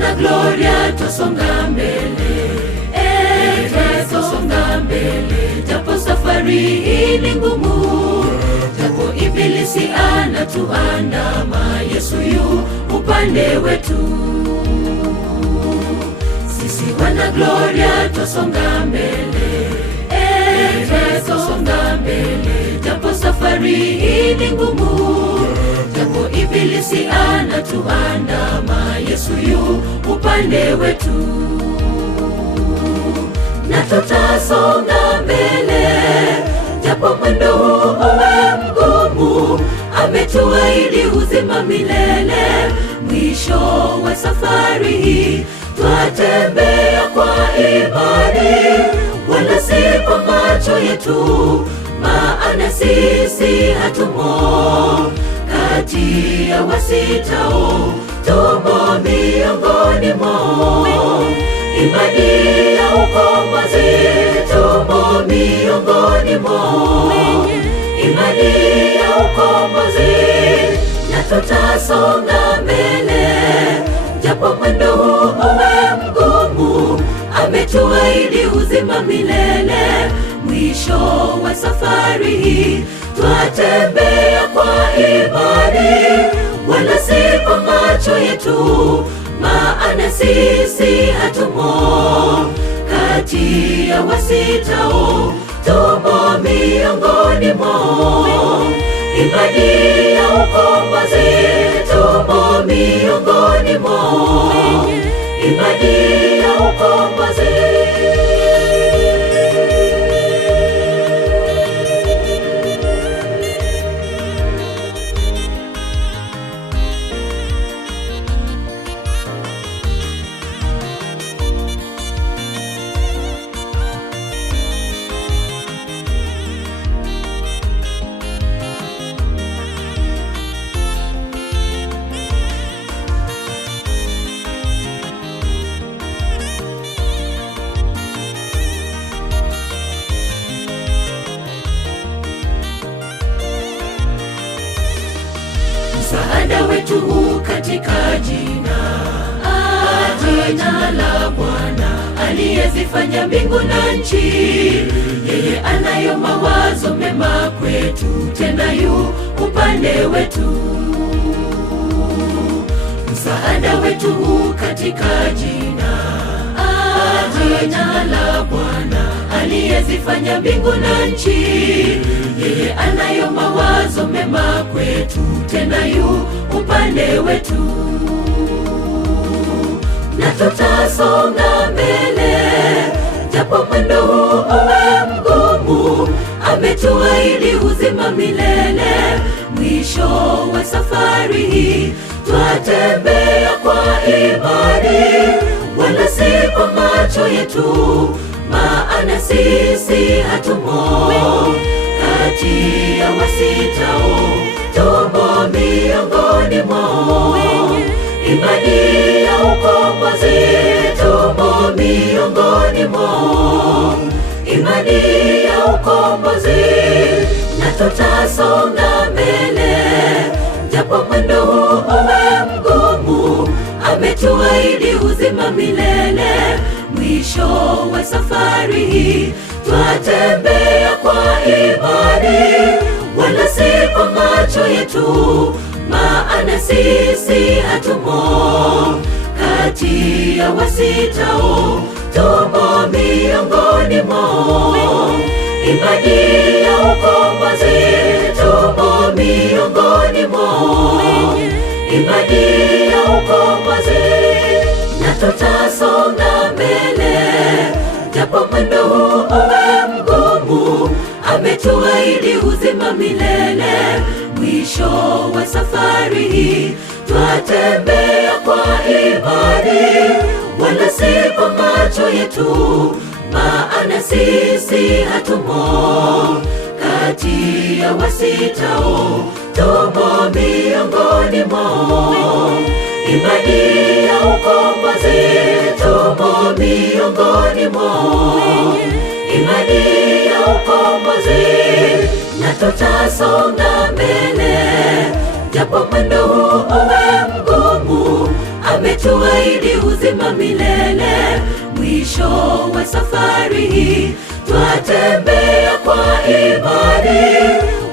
wana Gloria twasonga mbele, twasonga mbele, japo safari hii ni ngumu, japo ibilisi anatuandama, Yesu yu upande wetu. Sisi wana Gloria twasonga mbele, twasonga mbele, japo safari hii ni ngumu, japo ibilisi anatuandama, Yesu yu upande wetu. Na tutasonga mbele, japo mwendo huu uwe mgumu, ametuahidi uzima milele. Mwisho wa safari hii twatembea kwa imani, wala si kwa macho yetu, maana sisi hatumo kati ya wasitao, tumo miongoni mwao. Imani ya ukombozi, tumo miongoni mwao. Imani ya ukombozi, na tutasonga mbele, japo mwendo huu uwe mgumu, ametuahidi uzima milele. Mwisho wa safari hii twatembea kwa imani, wala si kwa macho yetu, maana sisi hatumo kati ya wasitao, tumo miongoni mwao. Imani ya ukombozi, tumo miongoni mwao. Imani ya ukombozi. Msaada wetu huu katika jina la Bwana, aliyezifanya mbingu na nchi. Yeye anayo mawazo mema kwetu, tena yu upande wetu. Msaada wetu huu katika jina la Bwana, aliyezifanya mbingu na nchi. Yeye anayo mawazo mema kwetu, tena yu upande wetu. Na tutasonga mbele, japo mwendo huu uwe mgumu, ametuahidi uzima milele. Mwisho wa safari hii twatembea kwa imani, wala si kwa macho yetu, maana sisi hatumo kati ya wasitao, tumo miongoni mwao. Imani ya ukombozi, tumo miongoni mwao. Imani ya ukombozi, na tutasonga mbele, japo mwendo huu uwe mgumu, ametuahidi uzima milele. Mwisho wa safari hii twatembea kwa imani, wala si kwa macho yetu, maana sisi hatumo kati ya wasitao, tumo miongoni mwao. Imani ya ukombozi, tumo miongoni mwao. Imani ya ukombozi, na tutasonga mbele, japo mwendo huu uwe mgumu, ametuahidi uzima milele. Mwisho wa safari hii twatembea kwa imani, wala si kwa macho yetu, maana sisi hatumo kati ya wasitao, tumo miongoni mwao. Imani ya ukombozi, tumo miongoni mwao. Imani ya ukombozi, na tutasonga mbele, japo mwendo huu uwe mgumu, ametuahidi uzima milele. Mwisho wa safari hii twatembea kwa imani,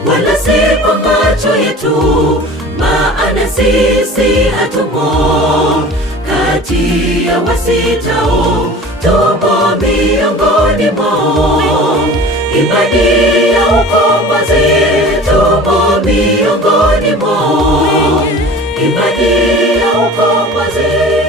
wala si kwa macho yetu, maana sisi hatumo kati ya wasitao, tumo miongoni mwao. Imani ya ukombozi, tumo miongoni mwao. Imani ya ukombozi.